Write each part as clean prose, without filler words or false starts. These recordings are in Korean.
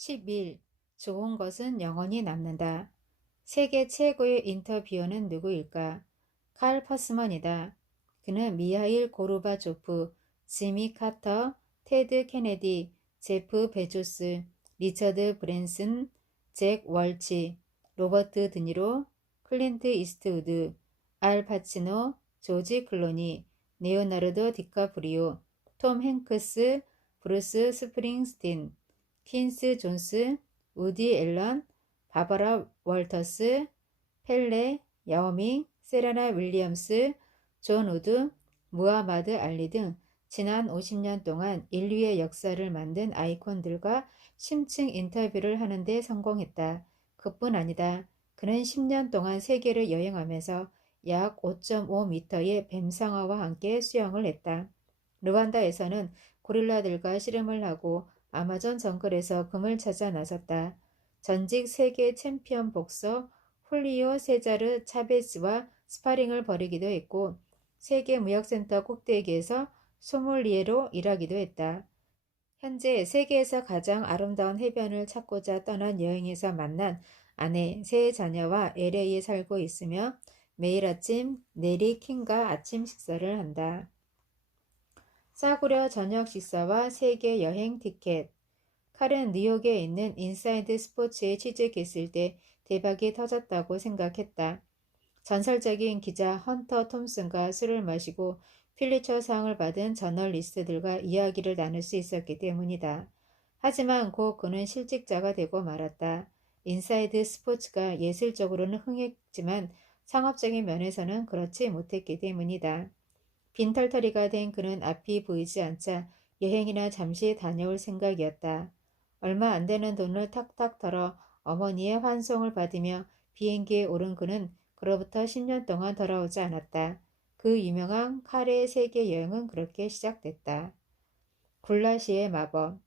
11. 좋은 것은 영원히 남는다. 세계 최고의 인터뷰어는 누구일까? 칼 퍼스먼이다. 그는 미하일 고르바초프, 지미 카터, 테드 케네디, 제프 베조스, 리처드 브랜슨, 잭 월치, 로버트 드니로, 클린트 이스트우드, 알 파치노, 조지 클로니, 레오나르도 디카프리오, 톰 행크스, 브루스 스프링스틴, 퀸스 존스, 우디 앨런, 바바라 월터스, 펠레, 야오밍, 세레나 윌리엄스, 존 우드, 무하마드 알리 등 지난 50년 동안 인류의 역사를 만든 아이콘들과 심층 인터뷰를 하는 데 성공했다. 그뿐 아니다. 그는 10년 동안 세계를 여행하면서 약 5.5m의 뱀상어와 함께 수영을 했다. 르완다에서는 고릴라들과 씨름을 하고 아마존 정글에서 금을 찾아 나섰다. 전직 세계 챔피언 복서 훌리오 세자르 차베스와 스파링을 벌이기도 했고 세계무역센터 꼭대기에서 소믈리에로 일하기도 했다. 현재 세계에서 가장 아름다운 해변을 찾고자 떠난 여행에서 만난 아내, 세 자녀와 LA에 살고 있으며 매일 아침 내리 킹과 아침 식사를 한다. 싸구려 저녁 식사와 세계 여행 티켓. 칼은 뉴욕에 있는 인사이드 스포츠에 취직했을 때 대박이 터졌다고 생각했다. 전설적인 기자 헌터 톰슨과 술을 마시고 필리처상을 받은 저널리스트들과 이야기를 나눌 수 있었기 때문이다. 하지만 곧 그는 실직자가 되고 말았다. 인사이드 스포츠가 예술적으로는 흥했지만 상업적인 면에서는 그렇지 못했기 때문이다. 빈털터리가 된 그는 앞이 보이지 않자 여행이나 잠시 다녀올 생각이었다. 얼마 안 되는 돈을 탁탁 털어 어머니의 환송을 받으며 비행기에 오른 그는 그로부터 10년 동안 돌아오지 않았다. 그 유명한 카레 세계 여행은 그렇게 시작됐다. 굴라시의 마법.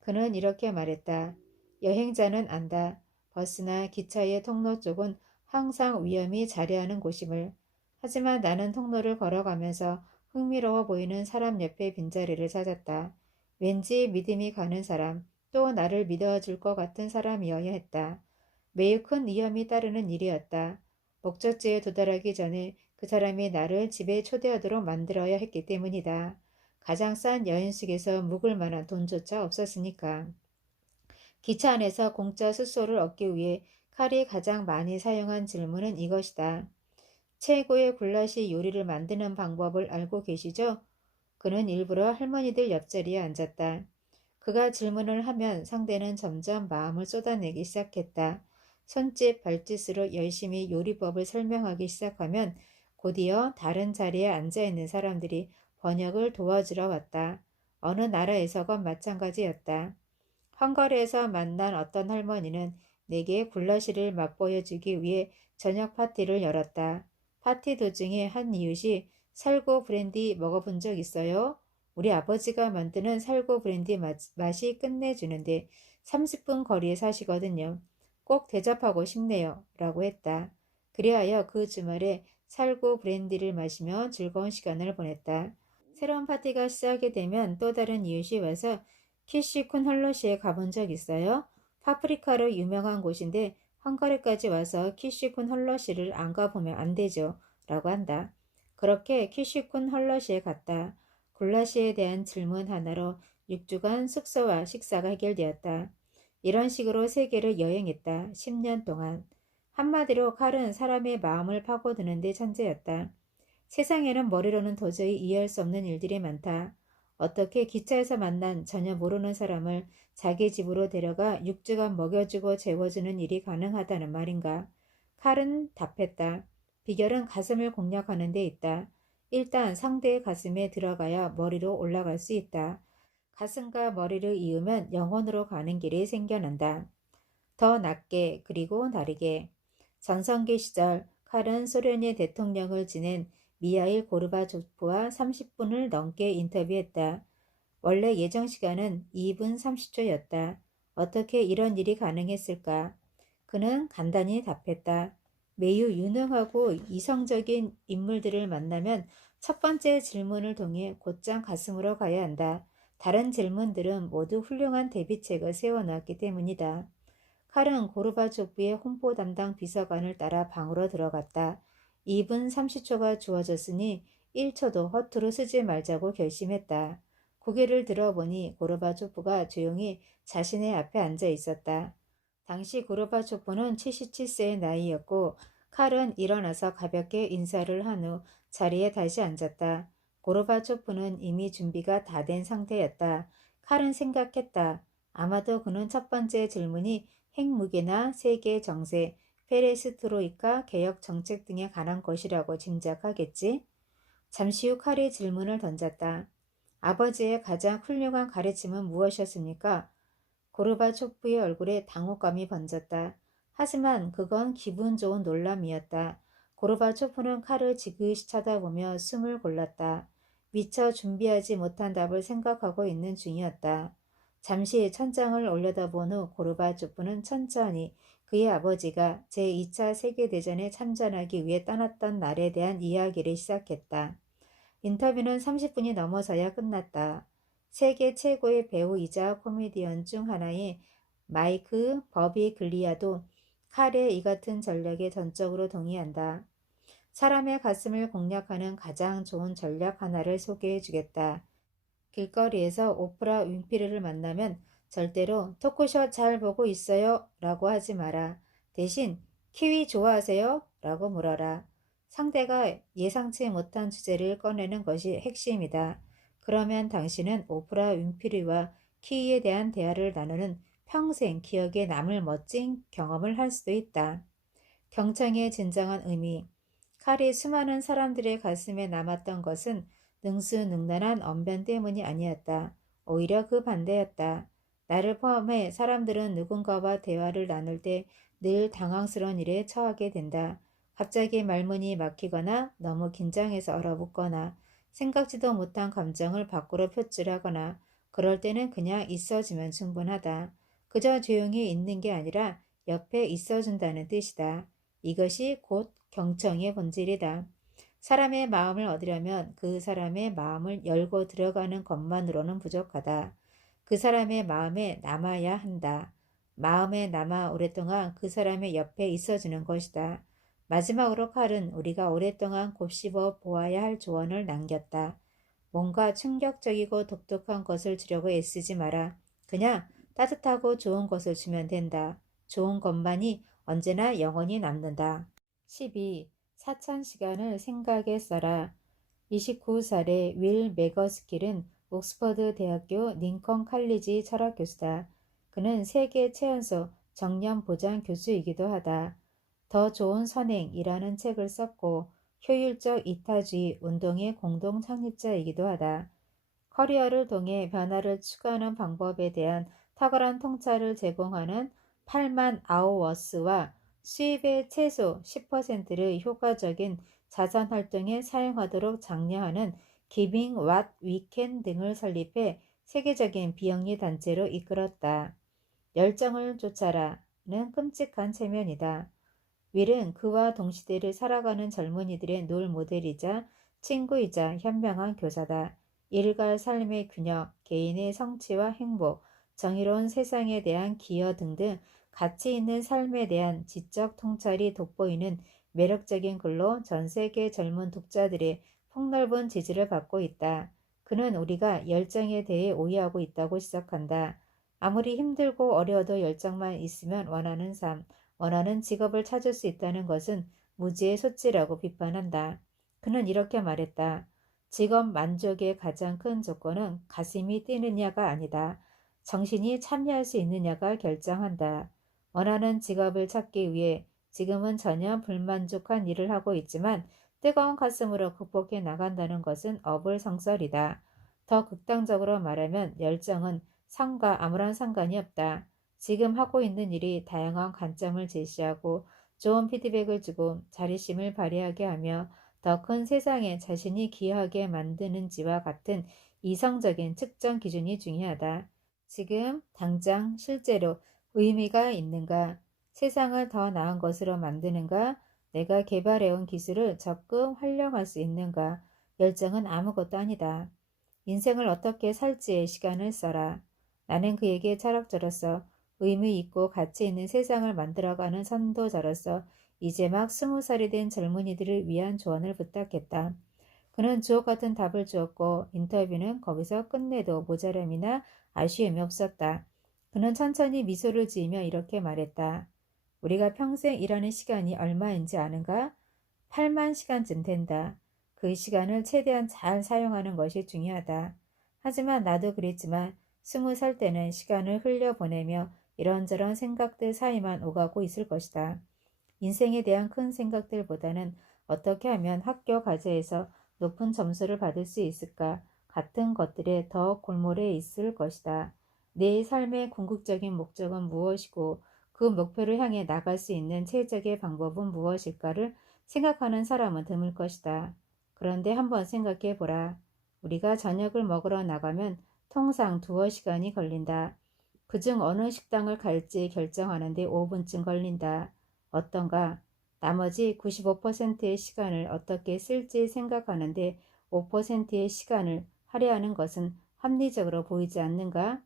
그는 이렇게 말했다. 여행자는 안다. 버스나 기차의 통로 쪽은 항상 위험이 자리하는 곳임을. 하지만 나는 통로를 걸어가면서 흥미로워 보이는 사람 옆에 빈자리를 찾았다. 왠지 믿음이 가는 사람, 또 나를 믿어줄 것 같은 사람이어야 했다. 매우 큰 위험이 따르는 일이었다. 목적지에 도달하기 전에 그 사람이 나를 집에 초대하도록 만들어야 했기 때문이다. 가장 싼 여행식에서 묵을 만한 돈조차 없었으니까. 기차 안에서 공짜 숙소를 얻기 위해 칼이 가장 많이 사용한 질문은 이것이다. 최고의 굴라시 요리를 만드는 방법을 알고 계시죠? 그는 일부러 할머니들 옆자리에 앉았다. 그가 질문을 하면 상대는 점점 마음을 쏟아내기 시작했다. 손짓 발짓으로 열심히 요리법을 설명하기 시작하면 곧이어 다른 자리에 앉아있는 사람들이 번역을 도와주러 왔다. 어느 나라에서건 마찬가지였다. 헝가리에서 만난 어떤 할머니는 내게 굴라시를 맛보여주기 위해 저녁 파티를 열었다. 파티 도중에 한 이웃이 살고 브랜디 먹어본 적 있어요? 우리 아버지가 만드는 살고 브랜디 맛이 끝내주는데 30분 거리에 사시거든요. 꼭 대접하고 싶네요. 라고 했다. 그리하여 그 주말에 살고 브랜디를 마시며 즐거운 시간을 보냈다. 새로운 파티가 시작이 되면 또 다른 이웃이 와서 키시쿤 헐러시에 가본 적 있어요? 파프리카로 유명한 곳인데 헝가리까지 와서 키시쿤 헐러시를 안 가보면 안 되죠. 라고 한다. 그렇게 키시쿤 헐러시에 갔다. 굴라시에 대한 질문 하나로 6주간 숙소와 식사가 해결되었다. 이런 식으로 세계를 여행했다. 10년 동안. 한마디로 칼은 사람의 마음을 파고드는 데 천재였다. 세상에는 머리로는 도저히 이해할 수 없는 일들이 많다. 어떻게 기차에서 만난 전혀 모르는 사람을 자기 집으로 데려가 6주간 먹여주고 재워주는 일이 가능하다는 말인가? 칼은 답했다. 비결은 가슴을 공략하는 데 있다. 일단 상대의 가슴에 들어가야 머리로 올라갈 수 있다. 가슴과 머리를 이으면 영혼으로 가는 길이 생겨난다. 더 낮게 그리고 다르게. 전성기 시절 칼은 소련의 대통령을 지낸 미하일 고르바초프와 30분을 넘게 인터뷰했다. 원래 예정 시간은 2분 30초였다. 어떻게 이런 일이 가능했을까? 그는 간단히 답했다. 매우 유능하고 이성적인 인물들을 만나면 첫 번째 질문을 통해 곧장 가슴으로 가야 한다. 다른 질문들은 모두 훌륭한 대비책을 세워놓았기 때문이다. 칼은 고르바초프의 홍보 담당 비서관을 따라 방으로 들어갔다. 2분 30초가 주어졌으니 1초도 허투루 쓰지 말자고 결심했다. 고개를 들어보니 고르바초프가 조용히 자신의 앞에 앉아 있었다. 당시 고르바초프는 77세의 나이였고 칼은 일어나서 가볍게 인사를 한 후 자리에 다시 앉았다. 고르바초프는 이미 준비가 다 된 상태였다. 칼은 생각했다. 아마도 그는 첫 번째 질문이 핵무기나 세계 정세, 페레스트로이카 개혁 정책 등에 관한 것이라고 짐작하겠지. 잠시 후 칼이 질문을 던졌다. 아버지의 가장 훌륭한 가르침은 무엇이었습니까? 고르바초프의 얼굴에 당혹감이 번졌다. 하지만 그건 기분 좋은 놀람이었다. 고르바초프는 칼을 지그시 쳐다보며 숨을 골랐다. 미처 준비하지 못한 답을 생각하고 있는 중이었다. 잠시 천장을 올려다본 후 고르바초프는 천천히 그의 아버지가 제2차 세계대전에 참전하기 위해 떠났던 날에 대한 이야기를 시작했다. 인터뷰는 30분이 넘어서야 끝났다. 세계 최고의 배우이자 코미디언 중 하나인 마이크 버비글리아도 칼의 이 같은 전략에 전적으로 동의한다. 사람의 가슴을 공략하는 가장 좋은 전략 하나를 소개해 주겠다. 길거리에서 오프라 윈프리를 만나면 절대로 토크쇼 잘 보고 있어요 라고 하지 마라. 대신 키위 좋아하세요? 라고 물어라. 상대가 예상치 못한 주제를 꺼내는 것이 핵심이다. 그러면 당신은 오프라 윈프리와 키위에 대한 대화를 나누는 평생 기억에 남을 멋진 경험을 할 수도 있다. 경청의 진정한 의미. 칼이 수많은 사람들의 가슴에 남았던 것은 능수능란한 언변 때문이 아니었다. 오히려 그 반대였다. 나를 포함해 사람들은 누군가와 대화를 나눌 때 늘 당황스러운 일에 처하게 된다. 갑자기 말문이 막히거나 너무 긴장해서 얼어붙거나 생각지도 못한 감정을 밖으로 표출하거나 그럴 때는 그냥 있어주면 충분하다. 그저 조용히 있는 게 아니라 옆에 있어준다는 뜻이다. 이것이 곧 경청의 본질이다. 사람의 마음을 얻으려면 그 사람의 마음을 열고 들어가는 것만으로는 부족하다. 그 사람의 마음에 남아야 한다. 마음에 남아 오랫동안 그 사람의 옆에 있어주는 것이다. 마지막으로 칼은 우리가 오랫동안 곱씹어 보아야 할 조언을 남겼다. 뭔가 충격적이고 독특한 것을 주려고 애쓰지 마라. 그냥 따뜻하고 좋은 것을 주면 된다. 좋은 것만이 언제나 영원히 남는다. 12. 4,000시간을 생각에 써라. 29살의 윌 매거스킬은 옥스퍼드 대학교 링컨 칼리지 철학 교수다. 그는 세계 최연소 정년 보장 교수이기도 하다. 더 좋은 선행이라는 책을 썼고 효율적 이타주의 운동의 공동 창립자이기도 하다. 커리어를 통해 변화를 추구하는 방법에 대한 탁월한 통찰을 제공하는 8만 아워워스와 수입의 최소 10%를 효과적인 자선 활동에 사용하도록 장려하는 Giving What We Can 등을 설립해 세계적인 비영리 단체로 이끌었다. 열정을 쫓아라는 끔찍한 체면이다. 윌은 그와 동시대를 살아가는 젊은이들의 롤 모델이자 친구이자 현명한 교사다. 일과 삶의 균형, 개인의 성취와 행복, 정의로운 세상에 대한 기여 등등 가치 있는 삶에 대한 지적 통찰이 돋보이는 매력적인 글로 전 세계 젊은 독자들의 폭넓은 지지를 받고 있다. 그는 우리가 열정에 대해 오해하고 있다고 시작한다. 아무리 힘들고 어려워도 열정만 있으면 원하는 삶, 원하는 직업을 찾을 수 있다는 것은 무지의 소치라고 비판한다. 그는 이렇게 말했다. 직업 만족의 가장 큰 조건은 가슴이 뛰느냐가 아니다. 정신이 참여할 수 있느냐가 결정한다. 원하는 직업을 찾기 위해 지금은 전혀 불만족한 일을 하고 있지만 뜨거운 가슴으로 극복해 나간다는 것은 어불성설이다. 더 극단적으로 말하면 열정은 삶과 아무런 상관이 없다. 지금 하고 있는 일이 다양한 관점을 제시하고 좋은 피드백을 주고 자립심을 발휘하게 하며 더 큰 세상에 자신이 기여하게 만드는지와 같은 이성적인 측정 기준이 중요하다. 지금 당장 실제로 의미가 있는가? 세상을 더 나은 것으로 만드는가? 내가 개발해온 기술을 적극 활용할 수 있는가? 열정은 아무것도 아니다. 인생을 어떻게 살지에 시간을 써라. 나는 그에게 철학자로서 의미 있고 가치 있는 세상을 만들어가는 선도자로서 이제 막 20살이 된 젊은이들을 위한 조언을 부탁했다. 그는 주옥 같은 답을 주었고 인터뷰는 거기서 끝내도 모자람이나 아쉬움이 없었다. 그는 천천히 미소를 지으며 이렇게 말했다. 우리가 평생 일하는 시간이 얼마인지 아는가? 8만 시간쯤 된다. 그 시간을 최대한 잘 사용하는 것이 중요하다. 하지만 나도 그랬지만 20살 때는 시간을 흘려보내며 이런저런 생각들 사이만 오가고 있을 것이다. 인생에 대한 큰 생각들보다는 어떻게 하면 학교 과제에서 높은 점수를 받을 수 있을까 같은 것들에 더 골몰해 있을 것이다. 내 삶의 궁극적인 목적은 무엇이고 그 목표를 향해 나갈 수 있는 최적의 방법은 무엇일까를 생각하는 사람은 드물 것이다. 그런데 한번 생각해 보라. 우리가 저녁을 먹으러 나가면 통상 2시간이 걸린다. 그중 어느 식당을 갈지 결정하는데 5분쯤 걸린다. 어떤가? 나머지 95%의 시간을 어떻게 쓸지 생각하는데 5%의 시간을 할애하는 것은 합리적으로 보이지 않는가?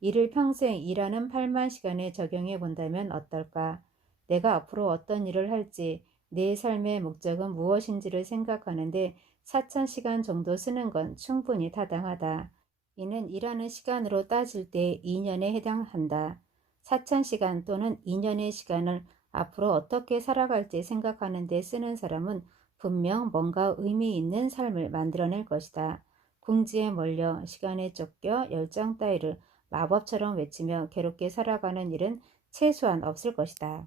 이를 평생 일하는 8만 시간에 적용해 본다면 어떨까? 내가 앞으로 어떤 일을 할지, 내 삶의 목적은 무엇인지를 생각하는데 4,000시간 정도 쓰는 건 충분히 타당하다. 이는 일하는 시간으로 따질 때 2년에 해당한다. 4,000시간 또는 2년의 시간을 앞으로 어떻게 살아갈지 생각하는 데 쓰는 사람은 분명 뭔가 의미 있는 삶을 만들어낼 것이다. 궁지에 몰려 시간에 쫓겨 열정 따위를 마법처럼 외치며 괴롭게 살아가는 일은 최소한 없을 것이다.